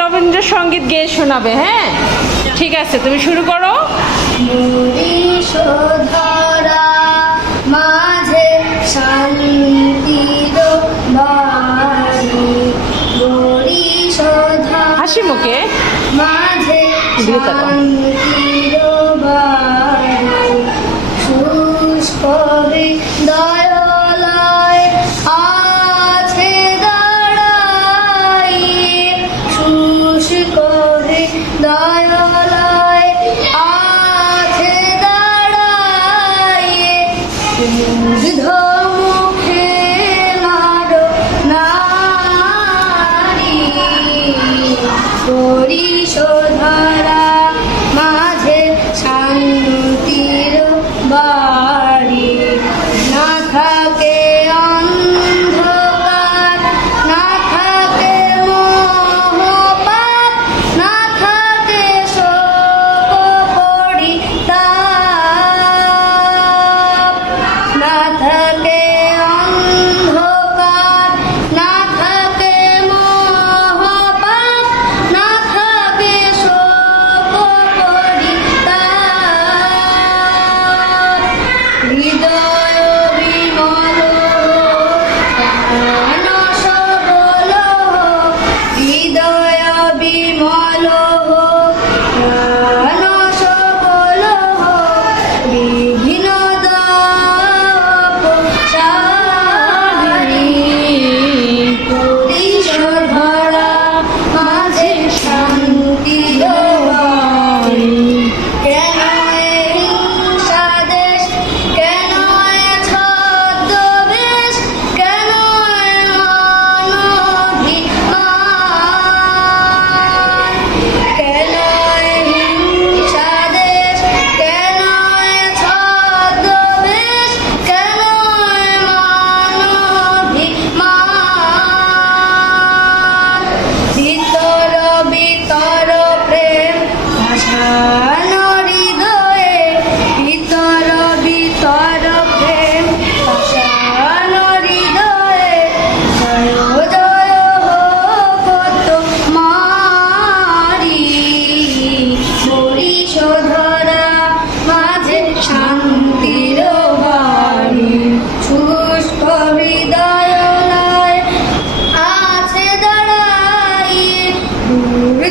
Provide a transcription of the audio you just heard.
রবীন্দ্রসঙ্গীত গেয়ে শোনাবে। হ্যাঁ, ঠিক আছে, তুমি শুরু করো। ধরা মাঝে শান্তির বাড়ি, হাসি মুখে মাঝে শান্তির বাড়ি, শুষ্ক হৃদয় আছে দাঁড়াই, শুষ্ক হৃদয় আছে দাঁড়াই, মুখে লাড়ো নারী, পরিশোধরা মাঝে শান্তির বাড়ি, না থাকে অন্ধকার, না থাকে মোহপাপ, না থাকে শোক পরিতাপ, না থাকে অন্ধকার, না থাকে মোহপাপ, না থাকে শোক পরিতাপ, হৃদয় বিমল প্রাণ সবল, হৃদয় বিমল প্রাণ সবল, বিঘ্ন দাপচারি, পরিশোধরা মাঝে শান্তির বাড়ি, কেন হিংসা দেশ, কেন ছদ্মবেশ, কেন অনভিমান, কেন হিংসা দেশ, কেন ছদ্মবেশ, কেন অনভিমান, ভিতর ভিতর প্রেম ভাসানো হৃদয়ে, ভিতর ভিতর প্রেম ভাসানো হৃদয়ে, জয় জয় হোক তোমারি, পরিশোধরা মাঝে শান্তির বাড়ি, শুষ্ক হৃদয় আছে দাঁড়াই, দূর